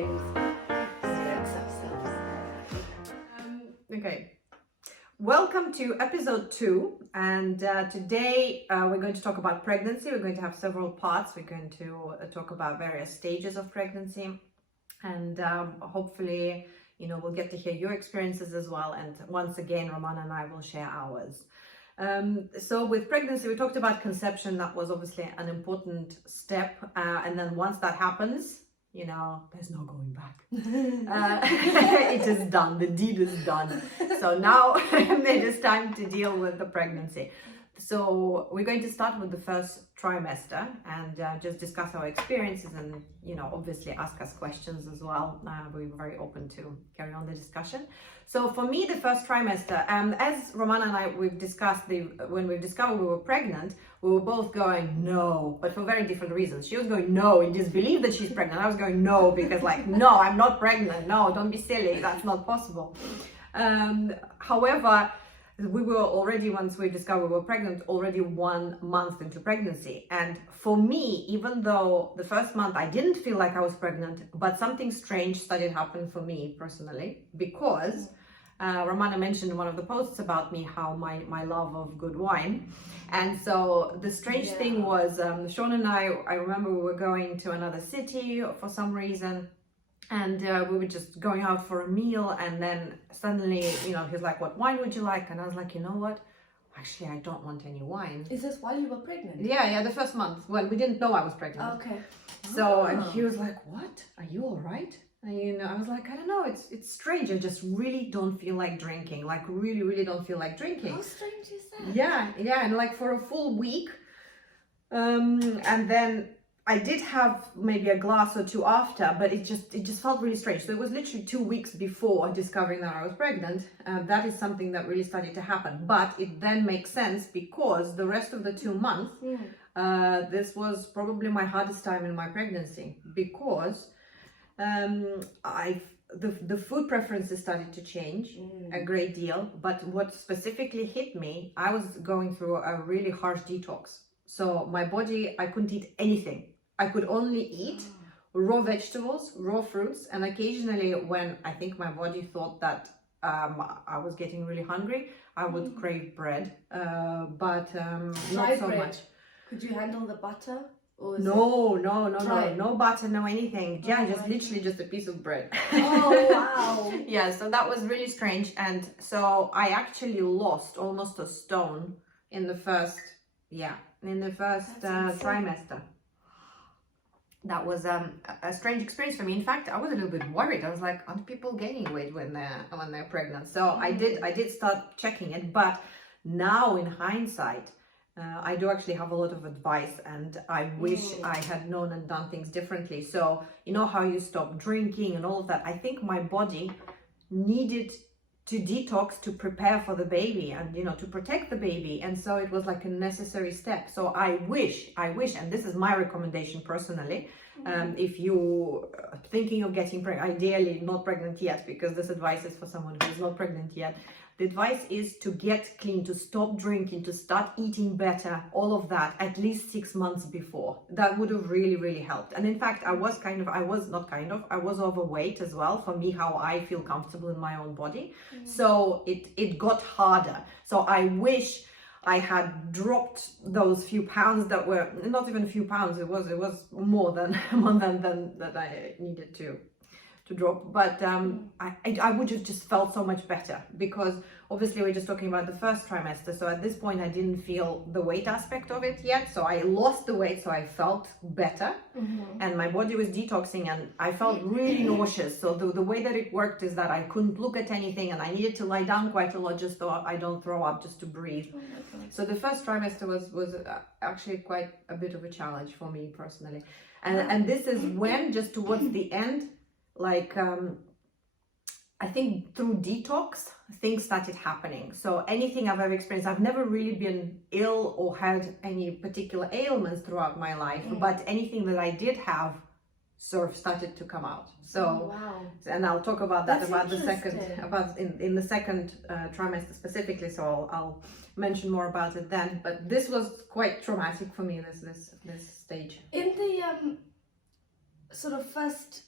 babes. Okay. Welcome to episode 2, and today we're going to talk about pregnancy. We're going to have several parts. We're going to talk about various stages of pregnancy, and hopefully, we'll get to hear your experiences as well. And once again, Romana and I will share ours. So with pregnancy, we talked about conception. That was obviously an important step, and then once that happens, there's no going back. It is done. The deed is done. So now it is time to deal with the pregnancy. So we're going to start with the first trimester and just discuss our experiences and, obviously ask us questions as well. We're very open to carry on the discussion. So for me, the first trimester, as Romana and I, we've discussed, when we discovered we were pregnant, we were both going, no, but for very different reasons. She was going, no, in disbelief that she's pregnant. I was going, no, because no, I'm not pregnant. No, don't be silly. That's not possible. However, we were already, once we discovered we were pregnant, already 1 month into pregnancy. And for me, even though the first month I didn't feel like I was pregnant, but something strange started happening for me personally, because Romana mentioned in one of the posts about me how my love of good wine. And so the strange thing was, Sean and I remember we were going to another city for some reason, and we were just going out for a meal, and then suddenly, he's like, what wine would you like? And I was like, you know what? Actually, I don't want any wine. Is this while you were pregnant? Yeah, the first month. Well, we didn't know I was pregnant. Okay. So, and he was like, what? Are you all right? And, I was like, I don't know, it's strange. I just really don't feel like drinking. Like, really, really don't feel like drinking. How strange is that? Yeah, and like for a full week. And then I did have maybe a glass or two after, but it just felt really strange. So it was literally 2 weeks before discovering that I was pregnant. That is something that really started to happen. But it then makes sense because the rest of the 2 months, this was probably my hardest time in my pregnancy, because the food preferences started to change a great deal. But what specifically hit me, I was going through a really harsh detox. So my body, I couldn't eat anything. I could only eat raw vegetables, raw fruits, and occasionally when I think my body thought that I was getting really hungry, I would crave bread, but not so much. Could you handle the butter? Or No butter, no anything. Yeah, literally just a piece of bread. Oh, wow. Yeah, so that was really strange. And so I actually lost almost a stone in the first trimester. That was a strange experience for me. In fact, I was a little bit worried. I was like, aren't people gaining weight when they're pregnant? So I did start checking it, but now in hindsight, I do actually have a lot of advice, and I wish I had known and done things differently. So how you stop drinking and all of that. I think my body needed to detox to prepare for the baby and to protect the baby, and so it was like a necessary step. So I wish, and this is my recommendation personally, if you thinking of getting pregnant, ideally not pregnant yet, because this advice is for someone who is not pregnant yet. The advice is to get clean, to stop drinking, to start eating better, all of that, at least 6 months before. That would have really, really helped. And in fact, I was overweight as well, for me, how I feel comfortable in my own body. So it got harder. So I wish I had dropped those few pounds that were, not even a few pounds, it was more than that I needed to drop, but I would have just felt so much better, because obviously we're just talking about the first trimester. So at this point I didn't feel the weight aspect of it yet, so I lost the weight, so I felt better, and my body was detoxing, and I felt really nauseous. So the way that it worked is that I couldn't look at anything, and I needed to lie down quite a lot just so I don't throw up, just to breathe. So the first trimester was actually quite a bit of a challenge for me personally, and this is when, just towards the end, I think through detox, things started happening. So anything I've ever experienced, I've never really been ill or had any particular ailments throughout my life, but anything that I did have sort of started to come out. So, and I'll talk about that, about the second, in the second trimester specifically. So I'll mention more about it then. But this was quite traumatic for me, this stage. In the sort of first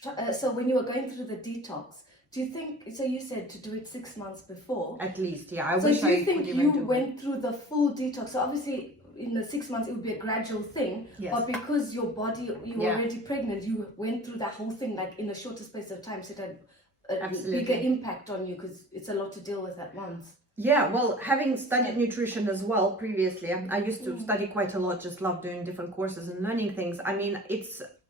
So when you were going through the detox, do you think, so you said to do it 6 months before. At least, yeah. I So wish do you I think could you even do it. went through the full detox? So obviously in the 6 months it would be a gradual thing, Yes. but because your body, you were Yeah. already pregnant, you went through that whole thing like in a shorter space of time, so it had a Absolutely. bigger impact on you because it's a lot to deal with at once. Yeah, well, having studied nutrition as well previously, I used to study quite a lot, just love doing different courses and learning things. I mean,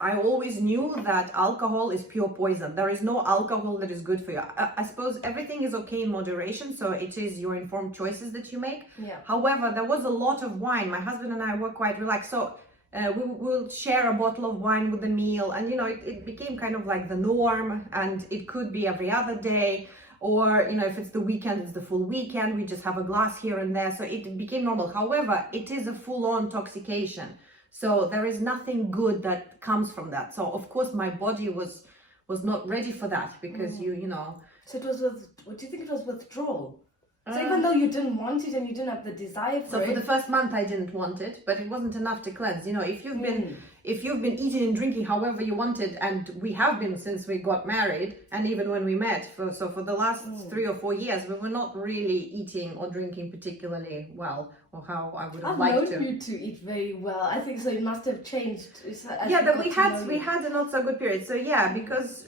I always knew that alcohol is pure poison. There is no alcohol that is good for you. I suppose everything is okay in moderation, so it is your informed choices that you make. Yeah. However, there was a lot of wine. My husband and I were quite relaxed, so we will share a bottle of wine with the meal, and it became kind of like the norm, and it could be every other day. Or, if it's the weekend, it's the full weekend, we just have a glass here and there. So it became normal. However, it is a full-on intoxication. So there is nothing good that comes from that. So of course my body was not ready for that because So it was do you think it was withdrawal? So even though you didn't want it and you didn't have the desire for So it. for the first month I didn't want it, but it wasn't enough to cleanse. If you've been eating and drinking however you wanted, and we have been since we got married, and even when we met, for the last 3 or 4 years, we were not really eating or drinking particularly well, or how I would have I've liked to. known you to eat very well. I think so. It must have changed. But we had a not so good period. So yeah, because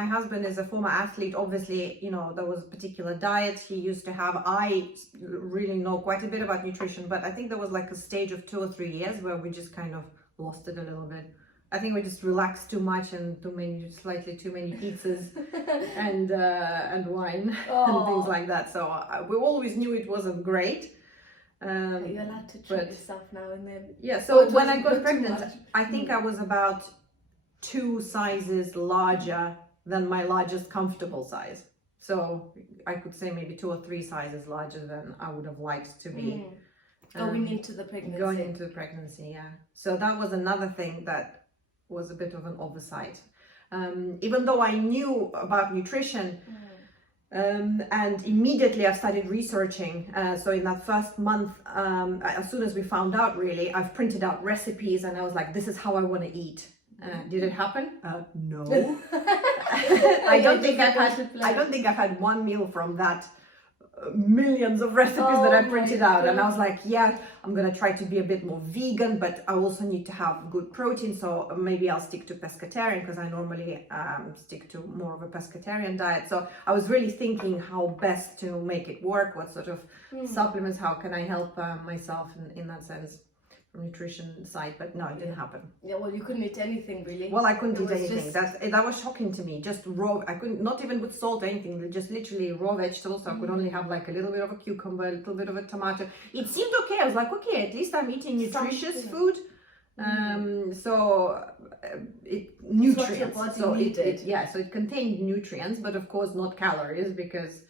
my husband is a former athlete, obviously, there was a particular diet he used to have. I really know quite a bit about nutrition, but I think there was like a stage of 2 or 3 years where we just kind of lost it a little bit. I think we just relaxed too much and slightly too many pizzas and wine and things like that. So we always knew it wasn't great. You're allowed to treat yourself now and then. Yeah, so when I got pregnant, I think I was about 2 sizes larger than my largest comfortable size. So I could say maybe 2 or 3 sizes larger than I would have liked to be. Going into the pregnancy. Going into the pregnancy, yeah. So that was another thing that was a bit of an oversight. Even though I knew about nutrition, and immediately I started researching. So in that first month, as soon as we found out, really, I've printed out recipes, and I was like, this is how I want to eat. Did it happen? No. I don't think I've had one meal from that millions of recipes that I printed out, and I was like, yeah, I'm gonna try to be a bit more vegan, but I also need to have good protein, so maybe I'll stick to pescatarian because I normally stick to more of a pescatarian diet. So I was really thinking how best to make it work, what sort of supplements, how can I help myself in that sense, from nutrition side. But no, it didn't happen. Yeah, well, you couldn't eat anything really. Well, I couldn't eat anything. That was shocking to me. Just raw. I couldn't, not even with salt or anything. Just literally raw vegetables. So I could only have like a little bit of a cucumber, a little bit of a tomato. It seemed okay. I was like, okay, at least I'm eating nutritious food. Nutrients. So it contained nutrients, but of course not calories, because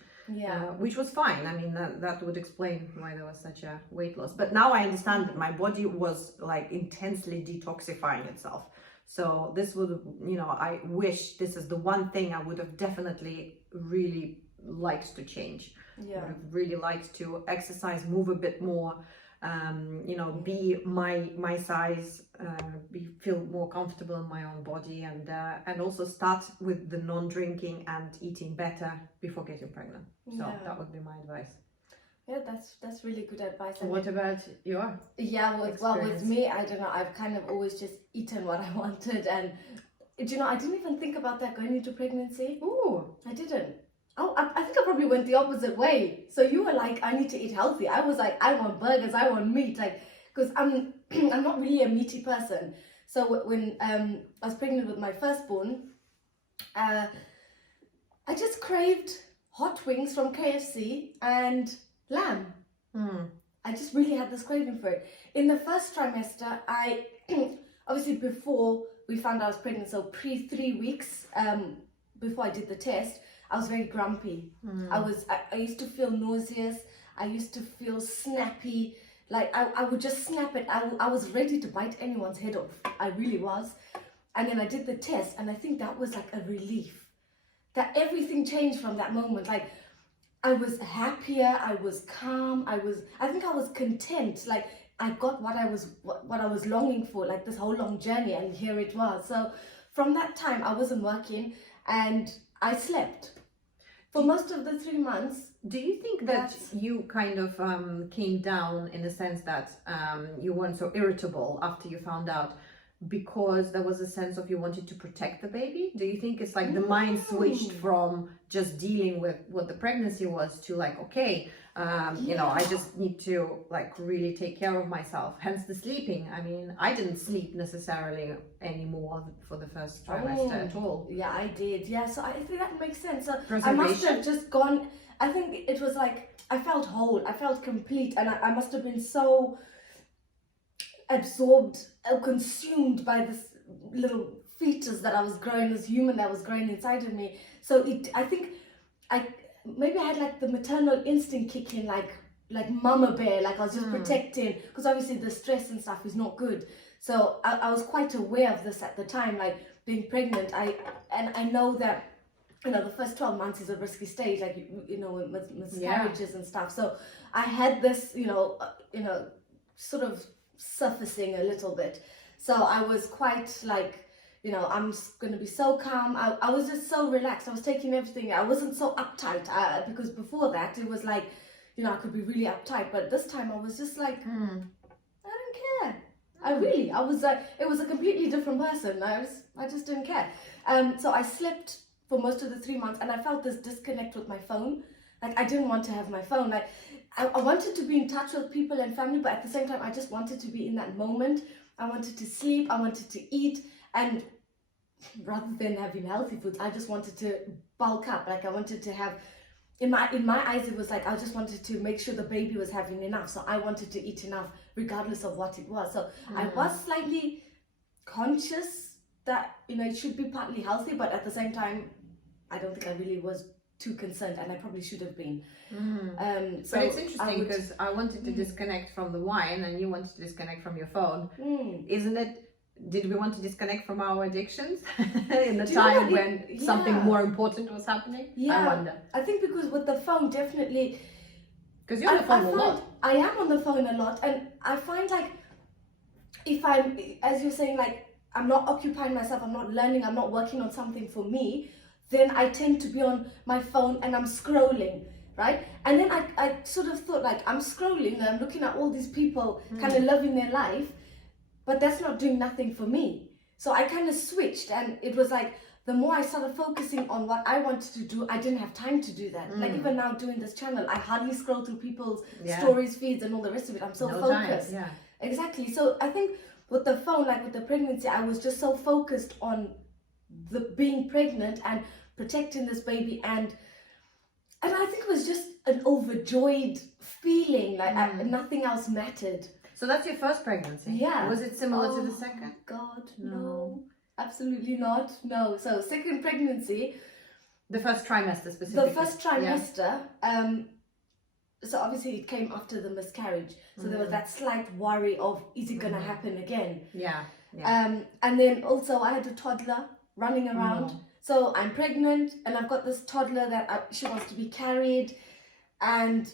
which was fine. I mean, that would explain why there was such a weight loss. But now I understand that my body was like intensely detoxifying itself. So this would, I wish this is the one thing I would have definitely really liked to change. I would have really liked to exercise, move a bit more, be my size, feel more comfortable in my own body, and also start with the non-drinking and eating better before getting pregnant. So that would be my advice. Yeah, that's really good advice. So what about your with me, I don't know, I've kind of always just eaten what I wanted, and I didn't even think about that going into pregnancy. Ooh, I didn't. Oh, I think I probably went the opposite way. So you were like, I need to eat healthy. I was like, I want burgers, I want meat, because I'm not really a meaty person. So when I was pregnant with my firstborn, I just craved hot wings from KFC and lamb. I just really had this craving for it. In the first trimester, I obviously before we found I was pregnant, so pre 3 weeks before I did the test, I was very grumpy. I used to feel nauseous. I used to feel snappy. Like I would just snap it. I was ready to bite anyone's head off. I really was. And then I did the test, and I think that was like a relief. That everything changed from that moment. Like I was happier. I was calm. I think I was content. Like I got what I was longing for. Like this whole long journey, and here it was. So from that time I wasn't working and I slept for most of the 3 months. Do you think that you kind of came down in the sense that you weren't so irritable after you found out because there was a sense of you wanted to protect the baby? Do you think it's like the mind switched from just dealing with what the pregnancy was to like, okay, you know, I just need to like really take care of myself, hence the sleeping. I mean, I didn't sleep necessarily anymore for the first trimester at all. Yeah, I did. Yeah, so I think that makes sense. So I Preservation? must have just gone, I think it was like, I felt whole, I felt complete, and I must have been so absorbed or consumed by this little fetus that I was growing, this human that was growing inside of me. So I think maybe I had like the maternal instinct kick in, like mama bear, like I was just protecting, because obviously the stress and stuff is not good. So I was quite aware of this at the time, like being pregnant. I know that, you know, the first 12 months is a risky stage, like you know, with miscarriages and stuff. So I had this, you know, sort of surfacing a little bit. So I was quite like, you know, I'm going to be so calm. I was just so relaxed. I was taking everything. I wasn't so uptight because before that it was like, you know, I could be really uptight. But this time I was just like, I don't care. I was like, it was a completely different person. I just didn't care. So I slept for most of the 3 months and I felt this disconnect with my phone. Like I didn't want to have my phone. Like I wanted to be in touch with people and family, but at the same time, I just wanted to be in that moment. I wanted to sleep, I wanted to eat, and rather than having healthy foods, I just wanted to bulk up. Like I wanted to have, in my eyes, it was like I just wanted to make sure the baby was having enough. So I wanted to eat enough, regardless of what it was. So I was slightly conscious that, you know, it should be partly healthy, but at the same time, I don't think I really was too concerned, and I probably should have been. So but it's interesting because I wanted to disconnect from the wine and you wanted to disconnect from your phone. Isn't it? Did we want to disconnect from our addictions in the time when something more important was happening? Yeah, I wonder. I think because with the phone, definitely. Because you're on the phone a lot. I am on the phone a lot, and I find like if I'm, as you're saying, like I'm not occupying myself, I'm not learning, I'm not working on something for me, then I tend to be on my phone and I'm scrolling, right? And then I sort of thought like I'm scrolling and I'm looking at all these people kind of living their life, but that's not doing nothing for me. So I kind of switched, and it was like the more I started focusing on what I wanted to do, I didn't have time to do that. Like even now doing this channel, I hardly scroll through people's stories, feeds and all the rest of it. I'm so focused. Time. Exactly. So I think with the phone, like with the pregnancy, I was just so focused on the being pregnant and protecting this baby, and I think it was just an overjoyed feeling, like nothing else mattered. So that's your first pregnancy? Yeah. Was it similar to the second? God, no. Absolutely not. No. So second pregnancy. The first trimester specifically? The first trimester. So obviously it came after the miscarriage. So there was that slight worry of, is it going to happen again? Yeah. And then also I had a toddler running around. So I'm pregnant and I've got this toddler that she wants to be carried. And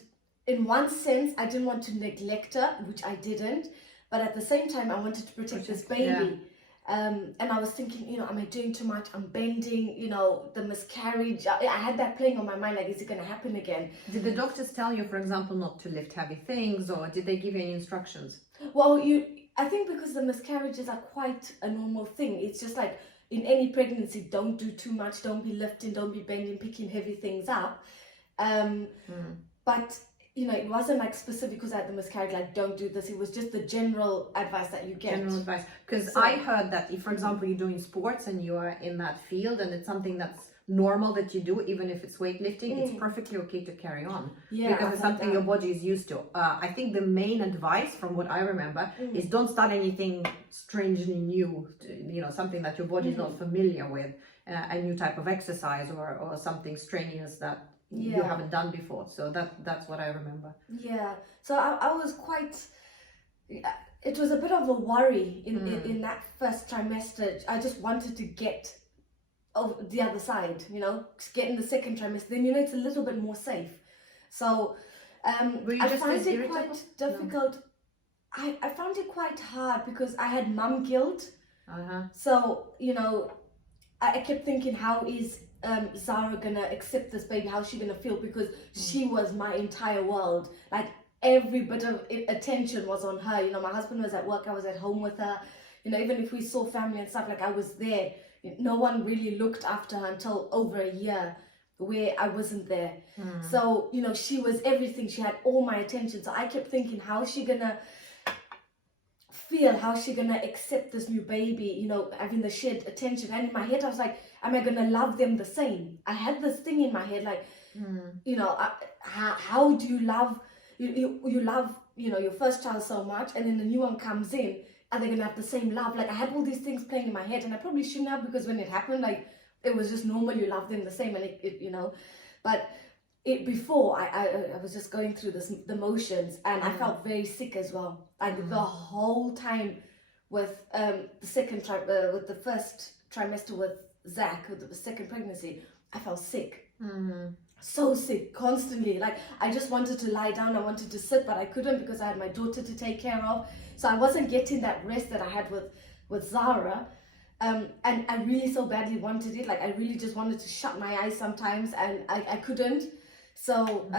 in one sense, I didn't want to neglect her, which I didn't. But at the same time, I wanted to protect this baby. And I was thinking, you know, am I doing too much? I'm bending, you know, the miscarriage. I had that playing on my mind, like, is it going to happen again? Did the doctors tell you, for example, not to lift heavy things, or did they give you any instructions? Well, I think because the miscarriages are quite a normal thing. It's just like in any pregnancy, don't do too much, don't be lifting, don't be bending, picking heavy things up. But you know, it wasn't like specific because I had the miscarriage, like don't do this. It was just the general advice that you get. General advice. Because I heard that if, for example, you're doing sports and you are in that field and it's something that's normal that you do, even if it's weightlifting, it's perfectly okay to carry on. Because it's something your body is used to. I think the main advice from what I remember is don't start anything strangely new, you know, something that your body is not familiar with, a new type of exercise or something strenuous that you haven't done before. So that's what I remember. Yeah. So I was quite, it was a bit of a worry in that first trimester. I just wanted to get the other side, you know, get in the second trimester. Then, you know, it's a little bit more safe. So I find it quite difficult. I found it quite hard because I had mum guilt. So, you know, I kept thinking, how is Zara gonna accept this baby? How's she gonna feel? Because she was my entire world. Like every bit of attention was on her. You know, my husband was at work, I was at home with her. You know, even if we saw family and stuff, like I was there. No one really looked after her until over a year where I wasn't there. So, you know, she was everything. She had all my attention. So I kept thinking, how is she gonna feel? How is she gonna accept this new baby, you know, having the shared attention? And in my head I was like, am I gonna love them the same? I had this thing in my head like, you know, how do you love you love, you know, your first child so much, and then the new one comes in, are they gonna have the same love? Like I had all these things playing in my head, and I probably shouldn't have, because when it happened, like it was just normal, you love them the same, and it you know, but it before I was just going through the motions, and I felt very sick as well. Like the whole time with with the first trimester with Zach, with the second pregnancy, I felt sick. So sick constantly. Like I just wanted to lie down, I wanted to sit, but I couldn't because I had my daughter to take care of. So I wasn't getting that rest that I had with Zara. And I really so badly wanted it. Like I really just wanted to shut my eyes sometimes, and I couldn't. So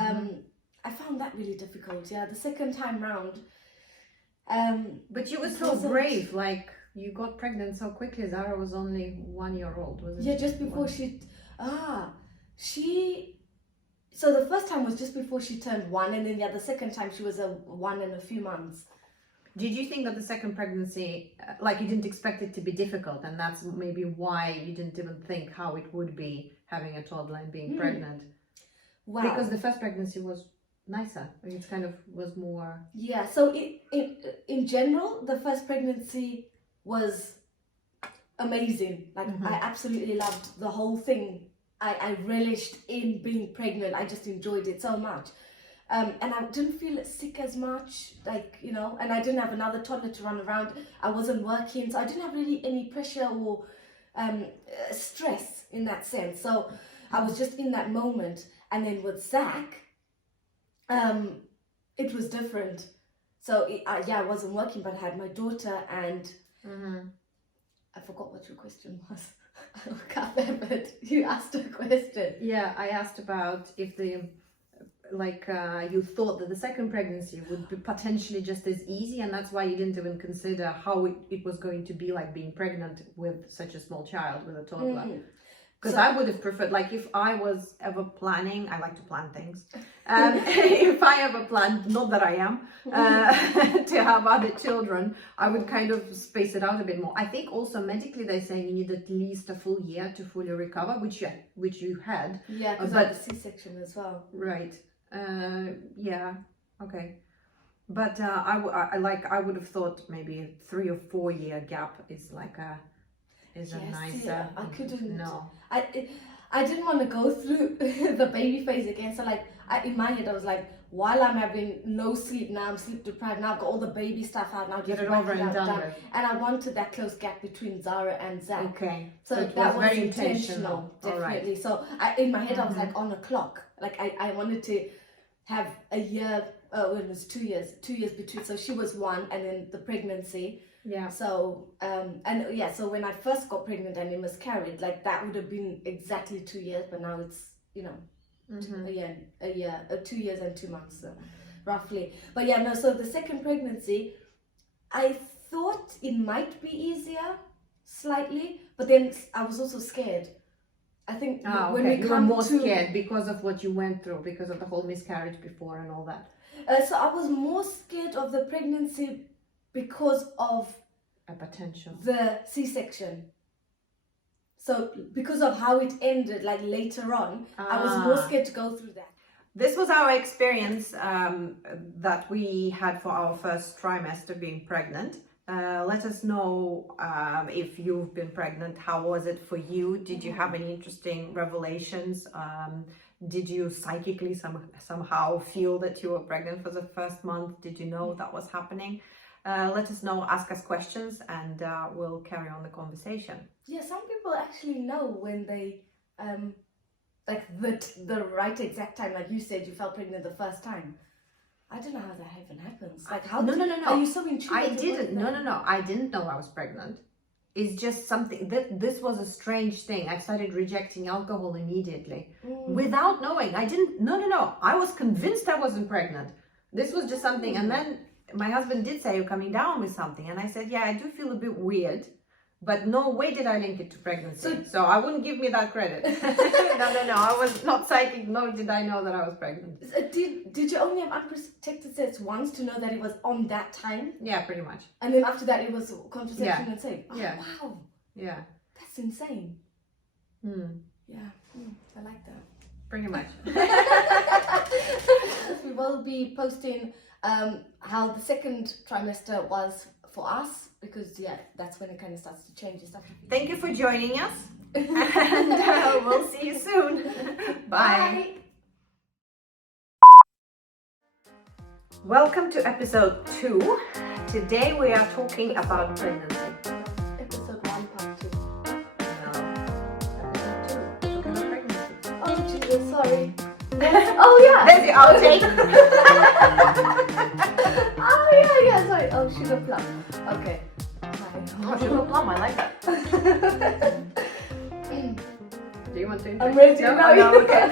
I found that really difficult. Yeah, the second time round. But you were so brave. Like you got pregnant so quickly. Zara was only 1 year old, wasn't Yeah, just before So the first time was just before she turned 1, and then the second time she was 1 and a few months. Did you think that the second pregnancy, like you didn't expect it to be difficult, and that's maybe why you didn't even think how it would be having a toddler and being pregnant? Wow. Because the first pregnancy was nicer. It kind of was more... Yeah, so in general, the first pregnancy was amazing. Like I absolutely loved the whole thing. I relished in being pregnant. I just enjoyed it so much. And I didn't feel sick as much, like, you know, and I didn't have another toddler to run around. I wasn't working, so I didn't have really any pressure or stress in that sense. So I was just in that moment. And then with Zach, it was different. So I wasn't working, but I had my daughter, and I forgot what your question was. I can't remember it. You asked a question. Yeah, I asked about if you thought that the second pregnancy would be potentially just as easy, and that's why you didn't even consider how it was going to be like being pregnant with such a small child, with a toddler. Because I would have preferred, like if I was ever planning, I like to plan things. If I ever planned, not that I am, to have other children, I would kind of space it out a bit more. I think also medically they say you need at least a full year to fully recover, which you had. Yeah, because I had a C-section as well. Right. Yeah. Okay. But I would have thought maybe a 3 or 4 year gap is like a nicer. Yeah, I couldn't. No. I didn't want to go through the baby phase again. So like in my head I was like, while I'm having no sleep now, I'm sleep deprived now, I've got all the baby stuff out now, get it over and done with. And I wanted that close gap between Zara and Zach. Okay. So that was very intentional, definitely. Right. So in my head I was like on a clock. Like I wanted to have a year. It was 2 years. 2 years between. So she was 1, and then the pregnancy. Yeah. So so when I first got pregnant and it miscarried, like that would have been exactly 2 years, but now it's, you know, a year, 2 years and 2 months, roughly. But yeah, no. So the second pregnancy, I thought it might be easier, slightly, but then I was also scared. I think when we you were more scared because of what you went through, because of the whole miscarriage before and all that. So I was more scared of the pregnancy because of a potential the C-section. So because of how it ended, like later on, I was more scared to go through that. This was our experience that we had for our first trimester being pregnant. Let us know if you've been pregnant. How was it for you? Did you have any interesting revelations? Did you psychically somehow feel that you were pregnant for the first month? Did you know that was happening? Let us know, ask us questions, and we'll carry on the conversation. Yeah, some people actually know when they, like the right exact time, like you said, you felt pregnant the first time. I don't know how that even happens. Like how? No. Are you so intrigued? I didn't. No. I didn't know I was pregnant. is just something that this was a strange thing. I started rejecting alcohol immediately without knowing. I didn't, no. I was convinced I wasn't pregnant. This was just something. And then my husband did say, you're coming down with something. And I said, yeah, I do feel a bit weird, but no way did I link it to pregnancy. So I wouldn't give me that credit. No. I was not psychic, nor did I know that I was pregnant. Did you only have unprotected sex once to know that it was on that time? Yeah, pretty much. And then after that, it was contraception and safe? Oh, yeah. Wow. Yeah. That's insane. Yeah, I like that. Pretty much. We will be posting how the second trimester was for us, because that's when it kind of starts to change and stuff. Thank you for joining us, and we'll see you soon. Bye. Welcome to episode 2. Today we are talking about pregnancy. Episode 1, part 2. No, episode 2. Talking about pregnancy. Oh Jesus, sorry. Oh yeah. There's the outtake. Oh yeah, sorry. Oh, sugar plum. Okay. Oh, sugar plum, I like that. Do you want to? I'm ready No, now. no, okay.